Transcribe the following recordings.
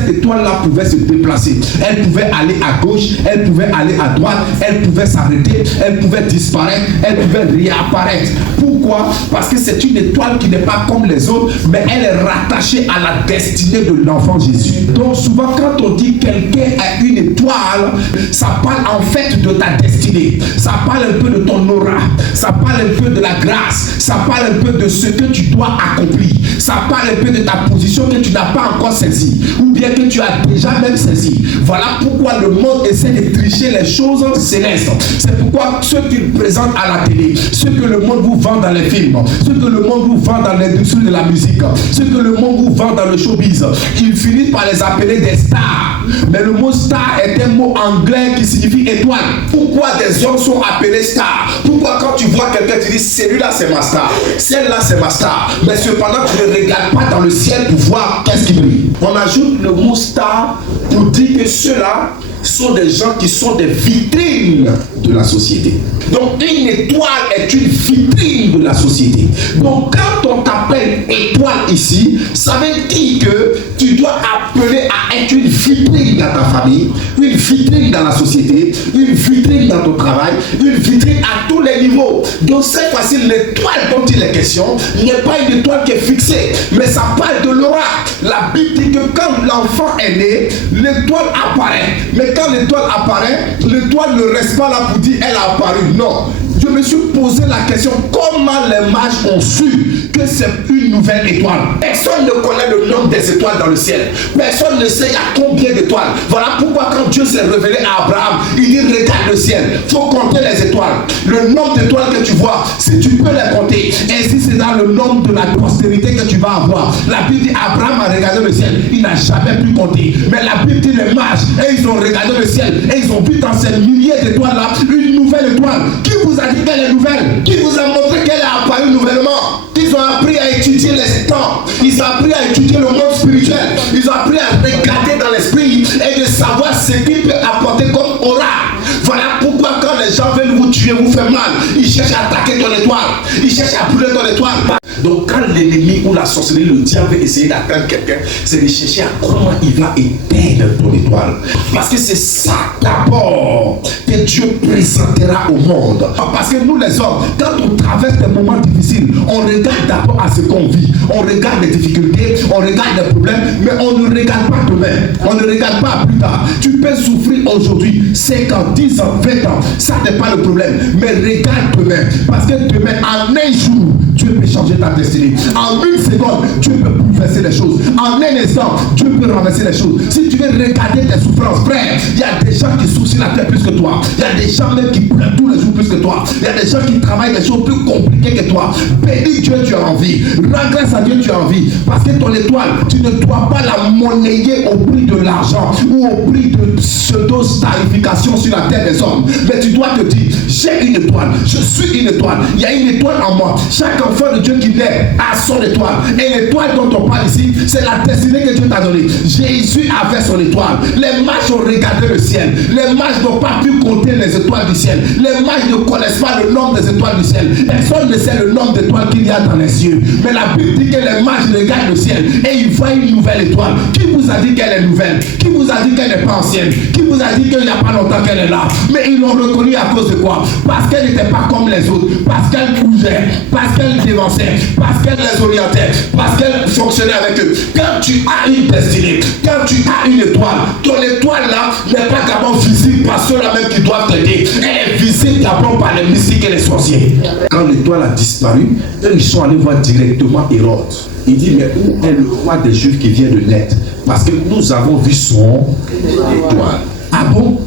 cette étoile-là pouvait se déplacer. Elle pouvait aller à gauche, elle pouvait aller à droite, elle pouvait s'arrêter, elle pouvait disparaître, elle pouvait réapparaître. Pourquoi? Parce que c'est une étoile qui n'est pas comme les autres, mais elle est rattachée à la destinée de l'enfant Jésus. Donc souvent quand on dit quelqu'un a une étoile, ça parle en fait de ta destinée. Ça parle un peu de ton aura, ça parle un peu de la grâce, ça parle un peu de ce que tu dois accomplir, ça parle un peu de ta position que tu n'as pas encore saisie, ou bien que tu as déjà même saisi. Voilà pourquoi le monde essaie de tricher les choses célestes. C'est pourquoi ceux qu'ils présentent à la télé, ceux que le monde vous vend dans les films, ceux que le monde vous vend dans l'industrie de la musique, ceux que le monde vous vend dans le showbiz, ils finissent par les appeler des stars. Mais le mot star est un mot anglais qui signifie étoile. Pourquoi des hommes sont appelés stars? Pourquoi quand tu vois quelqu'un, tu dis celui-là c'est ma star, celle-là c'est ma star, mais cependant tu ne regardes pas dans le ciel pour voir qu'est-ce qui brille. On ajoute le mot star pour dire que ceux-là sont des gens qui sont des vitrines de la société. Donc une étoile est une vitrine de la société. Donc quand on t'appelle étoile ici, ça veut dire que tu dois appeler à être une vitrine dans ta famille, une vitrine dans la société, une vitrine dans ton travail, une vitrine à tous les niveaux. Donc cette fois-ci, l'étoile dont il est question n'est pas une étoile qui est fixée, mais ça parle de l'aura. La Bible dit que quand l'enfant est né, l'étoile apparaît. Mais quand l'étoile apparaît, l'étoile ne reste pas là pour dire elle a apparu. Non. Je me suis posé la question, comment les mages ont su que c'est une nouvelle étoile? Personne ne connaît le nombre des étoiles dans le ciel. Personne ne sait à combien d'étoiles. Voilà pourquoi quand Dieu s'est révélé à Abraham, il dit regarde le ciel. Il faut compter les étoiles. Le nombre d'étoiles que tu vois, si tu peux les compter, ainsi c'est dans le nombre de la postérité que tu vas avoir. La Bible dit Abraham a regardé le ciel, il n'a jamais pu compter. Mais la Bible dit les mages, et ils ont regardé le ciel, et ils ont vu dans ces milliers d'étoiles là, une nouvelle étoile. Qui vous a dit qu'elle est nouvelle? Qui vous a montré qu'elle est apparue nouvellement? Ils ont appris à étudier les temps, ils ont appris à étudier le monde spirituel, ils ont appris à regarder dans l'esprit et de savoir ce qu'il peut apporter comme aura. Voilà pourquoi quand les gens veulent vous tuer, vous faire mal, ils cherchent à attaquer ton étoile, ils cherchent à brûler ton étoile. Donc quand l'ennemi ou la sorcellerie, le diable veut essayer d'atteindre quelqu'un, c'est de chercher à comment il va éteindre ton étoile. Parce que c'est ça d'abord que Dieu présentera au monde. Parce que nous les hommes, quand on traverse des moments difficiles, on regarde d'abord à ce qu'on vit. On regarde les difficultés, on regarde les problèmes, mais on ne regarde pas demain. On ne regarde pas plus tard. Tu peux souffrir aujourd'hui, 5 ans, 10 ans, 20 ans, ça n'est pas le problème. Mais regarde demain. Parce que demain, en un jour, Dieu peut changer ta destinée. En une seconde, Dieu peut bouleverser les choses. En un instant, Dieu peut renverser les choses. Si tu veux regarder tes souffrances, frère, il y a des gens qui souffrent sur la terre plus que toi. Il y a des gens même qui pleurent tous les jours plus que toi. Il y a des gens qui travaillent des choses plus compliquées que toi. Bénis Dieu, tu as envie. Rends grâce à Dieu, tu as envie. Parce que ton étoile, tu ne dois pas la monnayer au prix de l'argent ou au prix de pseudo-starification sur la terre des hommes. Mais tu dois te dire, j'ai une étoile, je suis une étoile. Il y a une étoile en moi. Chaque enfant de Dieu qui naît a son étoile. Et l'étoile dont on parle ici, c'est la destinée que Dieu t'a donnée. Jésus avait son étoile. Les mages ont regardé le ciel. Les mages n'ont pas pu compter les étoiles du ciel. Les mages ne connaissent pas le nombre des étoiles du ciel. Personne ne sait le nombre d'étoiles qu'il y a dans les cieux. Mais la Bible dit que les mages regardent le ciel et ils voient une nouvelle étoile. Qui vous a dit qu'elle est nouvelle? Qui vous a dit qu'elle n'est pas ancienne? Qui vous a dit qu'il n'y a pas longtemps qu'elle est là? Mais ils l'ont reconnue à cause de quoi? Parce qu'elle n'était pas comme les autres. Parce qu'elle bougeait. Parce qu'elle dévançait. Parce qu'elle les orientait. Parce qu'elle fonctionnait avec eux. Quand tu as une destinée, quand tu as une étoile, ton étoile là n'est pas d'abord visible par ceux-là même qui doivent t'aider. Elle est visible d'abord par les mystiques et les sorciers. Quand l'étoile a disparu, eux ils sont allés voir directement Hérode. Il dit, mais où est le roi des Juifs qui vient de naître? Parce que nous avons vu son étoile. Ah bon?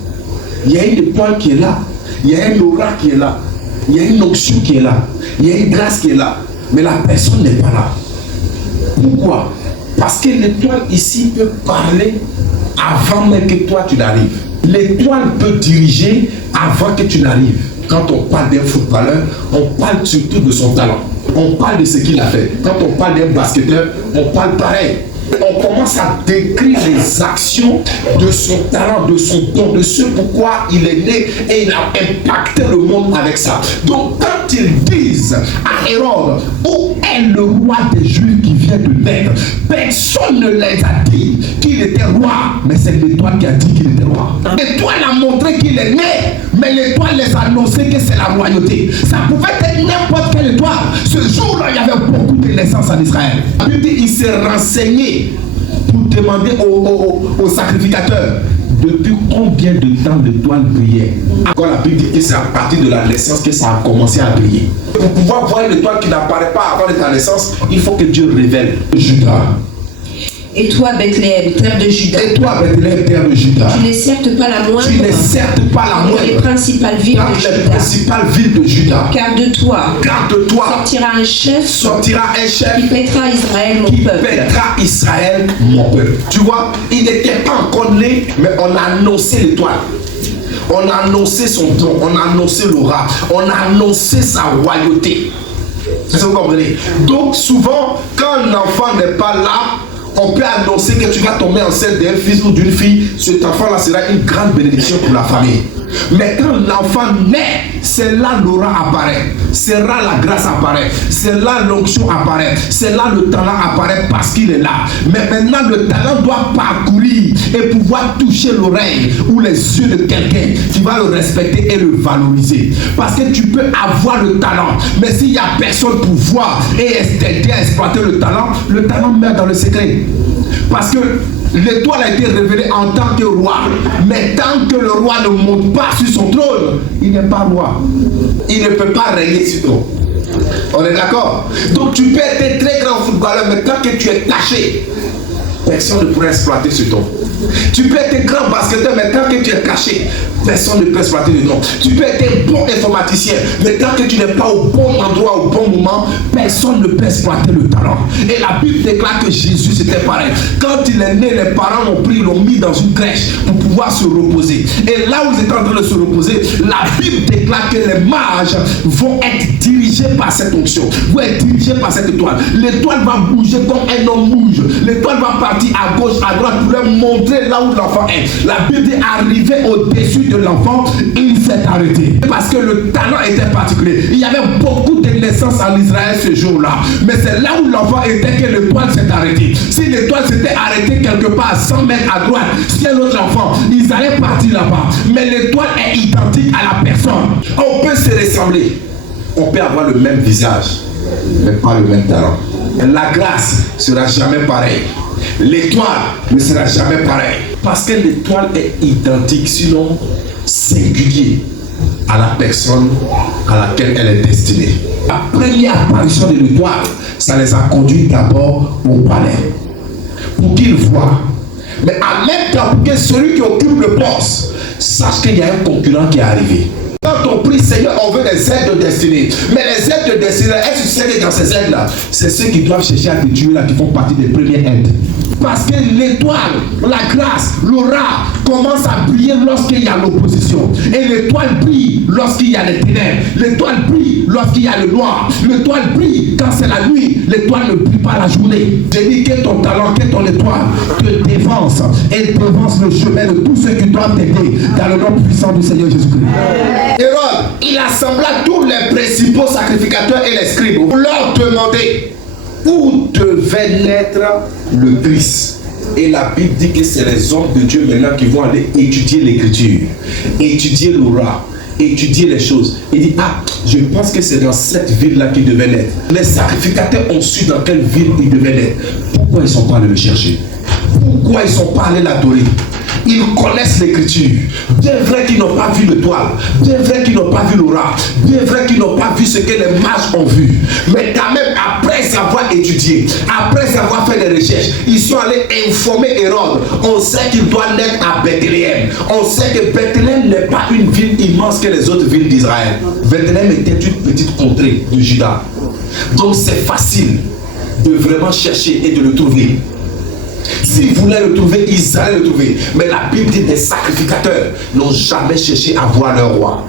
Il y a une étoile qui est là. Il y a un aura qui est là. Il y a une onction qui est là. Il y a une grâce qui est là. Mais la personne n'est pas là. Pourquoi? Parce que l'étoile ici peut parler avant même que toi tu n'arrives. L'étoile peut diriger avant que tu n'arrives. Quand on parle d'un footballeur, on parle surtout de son talent. On parle de ce qu'il a fait. Quand on parle d'un basketteur, on parle pareil. on commence à décrire les actions de son talent, de son don, de ce pourquoi il est né et il a impacté le monde avec ça. Donc quand ils disent à Hérode, où est le roi des Juifs qui vient de naître, personne ne les a dit qu'il était roi, mais c'est l'étoile qui a dit qu'il était roi. L'étoile a montré qu'il est né, mais l'étoile les a annoncé que c'est la royauté. Ça pouvait être n'importe quelle étoile. Ce jour-là, il y avait beaucoup de naissances en Israël. La Bible dit, il s'est renseigné pour demander aux sacrificateurs depuis combien de temps l'étoile brillait. Quand la Bible dit que c'est à partir de la naissance que ça a commencé à briller. Pour pouvoir voir une étoile qui n'apparaît pas avant ta naissance, il faut que Dieu révèle. Judas. Et toi, Bethléem, terre de Juda. Et toi, Bethléem, terre de Juda. Tu n'es certes pas la moindre. Tu n'es certes pas la moindre. Les principales villes de Juda. Les principales villes de Juda. Car de toi. Sortira un chef. Qui pètera Israël, mon peuple. Qui pètera Israël, mon peuple. Tu vois, il n'était pas encore né, mais on a annoncé l'étoile. On a annoncé son don, on a annoncé l'aura, on a annoncé sa royauté. C'est ce que vous comprenez? Donc souvent, quand un enfant n'est pas là, on peut annoncer que tu vas tomber enceinte d'un fils ou d'une fille. Cet enfant-là sera une grande bénédiction pour la famille. Mais quand l'enfant naît, c'est là l'aura apparaît. C'est là la grâce apparaît. C'est là l'onction apparaît. C'est là le talent apparaît parce qu'il est là. Mais maintenant, le talent doit parcourir et pouvoir toucher l'oreille ou les yeux de quelqu'un qui va le respecter et le valoriser. Parce que tu peux avoir le talent, mais s'il n'y a personne pour voir et t'aider à exploiter le talent meurt dans le secret. Parce que l'étoile a été révélée en tant que roi. Mais tant que le roi ne monte pas sur son trône, il n'est pas roi. Il ne peut pas régner sur ton. On est d'accord? Donc tu peux être très grand footballeur, mais tant que tu es caché, personne ne pourra exploiter ce don. Tu peux être grand basketteur, mais tant que tu es caché, personne ne peut exploiter le don. Tu peux être bon informaticien, mais tant que tu n'es pas au bon endroit, au bon moment, personne ne peut exploiter le talent. Et la Bible déclare que Jésus c'était pareil. Quand il est né, les parents l'ont pris, l'ont mis dans une crèche pour pouvoir se reposer. Et là où ils étaient en train de se reposer, la Bible déclare que les mages vont être dirigés par cette onction, vont être dirigés par cette étoile. L'étoile va bouger comme un homme bouge. L'étoile va partir à gauche, à droite pour leur montrer là où l'enfant est. La Bible dit arrivé au-dessus de l'enfant, il s'est arrêté. Parce que le talent était particulier. Il y avait beaucoup de naissances en Israël ce jour-là. Mais c'est là où l'enfant était que l'étoile s'est arrêtée. Si l'étoile s'était arrêtée quelque part à 100 mètres à droite, si un autre enfant, ils allaient partir là-bas. Mais l'étoile est identique à la personne. On peut se ressembler. On peut avoir le même visage, mais pas le même talent. La grâce sera jamais pareille. L'étoile ne sera jamais pareille. Parce que l'étoile est identique, sinon singulier à la personne à laquelle elle est destinée. La première apparition de l'étoile, ça les a conduits d'abord au palais. Pour qu'ils voient. Mais en même temps, pour que celui qui occupe le poste sache qu'il y a un concurrent qui est arrivé. Quand on prie, Seigneur, on veut des aides de destinée. Mais les aides de destinée, est-ce que tu sais que dans ces aides-là, c'est ceux qui doivent chercher à te tuer là qui font partie des premières aides. Parce que l'étoile, la grâce, l'aura commence à briller lorsqu'il y a l'opposition. Et l'étoile brille lorsqu'il y a les ténèbres. L'étoile brille lorsqu'il y a le noir. L'étoile brille quand c'est la nuit. L'étoile ne brille pas la journée. J'ai dit que ton talent, que ton étoile te dévance et dévance le chemin de tous ceux qui doivent t'aider dans le nom puissant du Seigneur Jésus-Christ. Hérode, il assembla tous les principaux sacrificateurs et les scribes pour leur demander où devait naître le Christ. Et la Bible dit que c'est les hommes de Dieu maintenant qui vont aller étudier l'écriture, étudier l'aura, étudier les choses. Il dit, ah, je pense que c'est dans cette ville-là qu'il devait naître. Les sacrificateurs ont su dans quelle ville il devait naître. Pourquoi ils ne sont pas allés le chercher? Pourquoi ils ne sont pas allés l'adorer? Ils connaissent l'écriture. Bien vrai qu'ils n'ont pas vu l'étoile, bien vrai qu'ils n'ont pas vu l'aura, bien vrai qu'ils n'ont pas vu ce que les mages ont vu. Mais quand même, après avoir étudié, après avoir fait des recherches, ils sont allés informer Hérode. On sait qu'il doit naître à Bethléem. On sait que Bethléem n'est pas une ville immense que les autres villes d'Israël. Bethléem était une petite contrée de Juda. Donc c'est facile de vraiment chercher et de le trouver. S'ils voulaient le trouver, ils allaient le trouver. Mais la Bible dit des sacrificateurs n'ont jamais cherché à voir leur roi,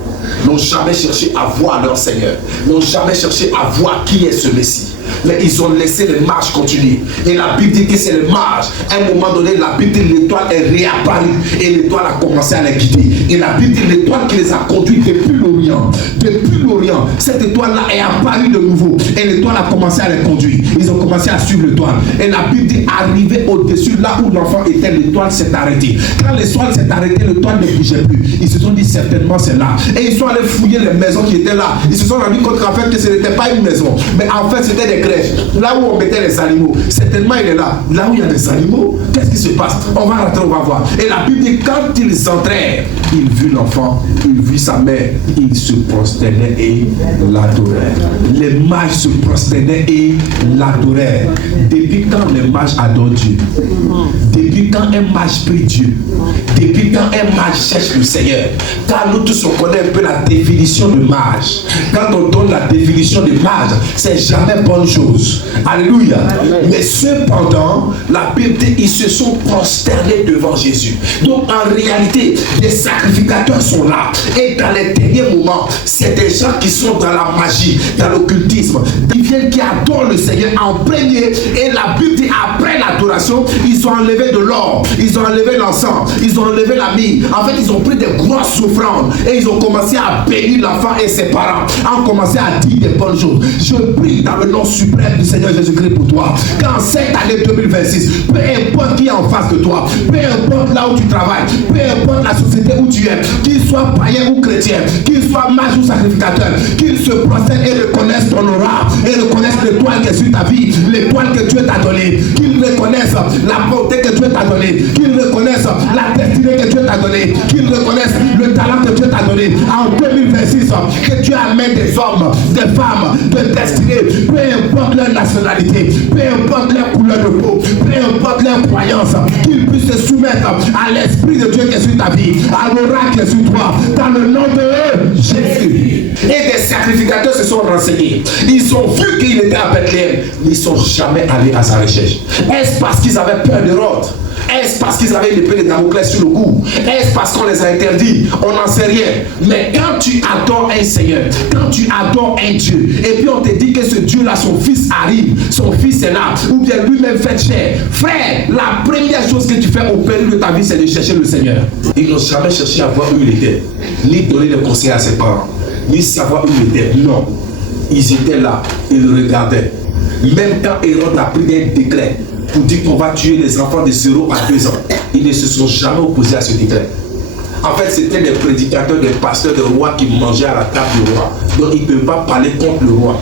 n'ont jamais cherché à voir leur Seigneur, n'ont jamais cherché à voir qui est ce Messie. Mais ils ont laissé les marches continuer. Et la Bible dit que c'est les marches. À un moment donné, la Bible dit que l'étoile est réapparue. Et l'étoile a commencé à les guider. Et la Bible dit que l'étoile qui les a conduits depuis l'Orient. Depuis l'Orient, cette étoile-là est apparue de nouveau. Et l'étoile a commencé à les conduire. Ils ont commencé à suivre l'étoile. Et la Bible dit, arrivé au-dessus, là où l'enfant était, l'étoile s'est arrêtée. Quand l'étoile s'est arrêtée, l'étoile ne bougeait plus. Ils se sont dit, certainement c'est là. Et ils sont allés fouiller les maisons qui étaient là. Ils se sont rendus compte qu'en fait, que ce n'était pas une maison. Mais en fait, c'était des crèches. Là où on mettait les animaux. Certainement, il est là. Là où il y a des animaux, qu'est-ce qui se passe? On va rentrer, on va voir. Et la Bible dit, quand ils entrèrent, ils virent l'enfant, ils virent sa mère, ils se prosternaient et l'adoraient. Les mages se prosternaient et l'adoraient. Depuis quand les mages adorent Dieu? Depuis quand un mage prie Dieu? Depuis quand un mage cherche le Seigneur? Car nous tous on connaît un peu la définition de mage. Quand on donne la définition de mage, c'est jamais bonne chose. Alléluia. Mais cependant, la Bible dit ils se sont prosternés devant Jésus. Donc en réalité, les sacrificateurs sont là. Et dans les derniers moments, c'est des gens qui sont dans la magie, dans l'occultisme. Ils viennent qui adorent le Seigneur en premier. Et la Bible dit après l'adoration, ils ont enlevé de l'or, ils ont enlevé l'encens, ils ont enlevé la myrrhe. En fait, ils ont pris des grosses offrandes et ils ont commencé à bénir l'enfant et ses parents. Ont commencé à dire des bonnes choses. Je prie dans le nom suprême du Seigneur Jésus-Christ pour toi. Qu'en cette année 2026, peu importe qui est en face de toi, peu importe là où tu travailles, peu importe la société où tu es, qu'il soit païen ou chrétien, qu'il soit mage ou sacrificateur, qu'il se prosterne et reconnaisse ton aura, et reconnaisse l'étoile qui est sur ta vie, l'étoile que Dieu t'a donnée, qu'il reconnaisse la bonté que Dieu t'a donnée, qu'il reconnaisse la destinée que Dieu t'a donnée, qu'il reconnaisse le talent que Dieu t'a donné. En 2026, que Dieu amène des hommes, des femmes, de destinée, peu importe leur nationalité, peu importe leur couleur de peau, peu importe leur croyance, qu'ils puissent se soumettre à l'Esprit de Dieu qui est sur ta vie, à l'aura qui est sur toi, dans le nom de Jésus. Et des sacrificateurs se sont renseignés. Ils ont vu qu'il était à Bethléem, mais ils ne sont jamais allés à sa recherche. Est-ce parce qu'ils avaient peur d'Hérode? Est-ce parce qu'ils avaient l'épée de Damoclès sur le cou? Est-ce parce qu'on les a interdits? On n'en sait rien. Mais quand tu adores un Seigneur, quand tu adores un Dieu, et puis on te dit que ce Dieu-là, son fils arrive, son fils est là, ou bien lui-même fait chair. Frère, la première chose que tu fais au péril de ta vie, c'est de chercher le Seigneur. Ils n'ont jamais cherché à voir où il était, ni donner des conseils à ses parents, ni savoir où il était. Non. Ils étaient là, ils le regardaient. Même quand Hérode a pris un décret pour dire qu'on va tuer les enfants de 0 à 2 ans, ils ne se sont jamais opposés à ce décret. En fait, c'était des prédicateurs, des pasteurs, des rois qui mangeaient à la table du roi. Donc, ils ne peuvent pas parler contre le roi.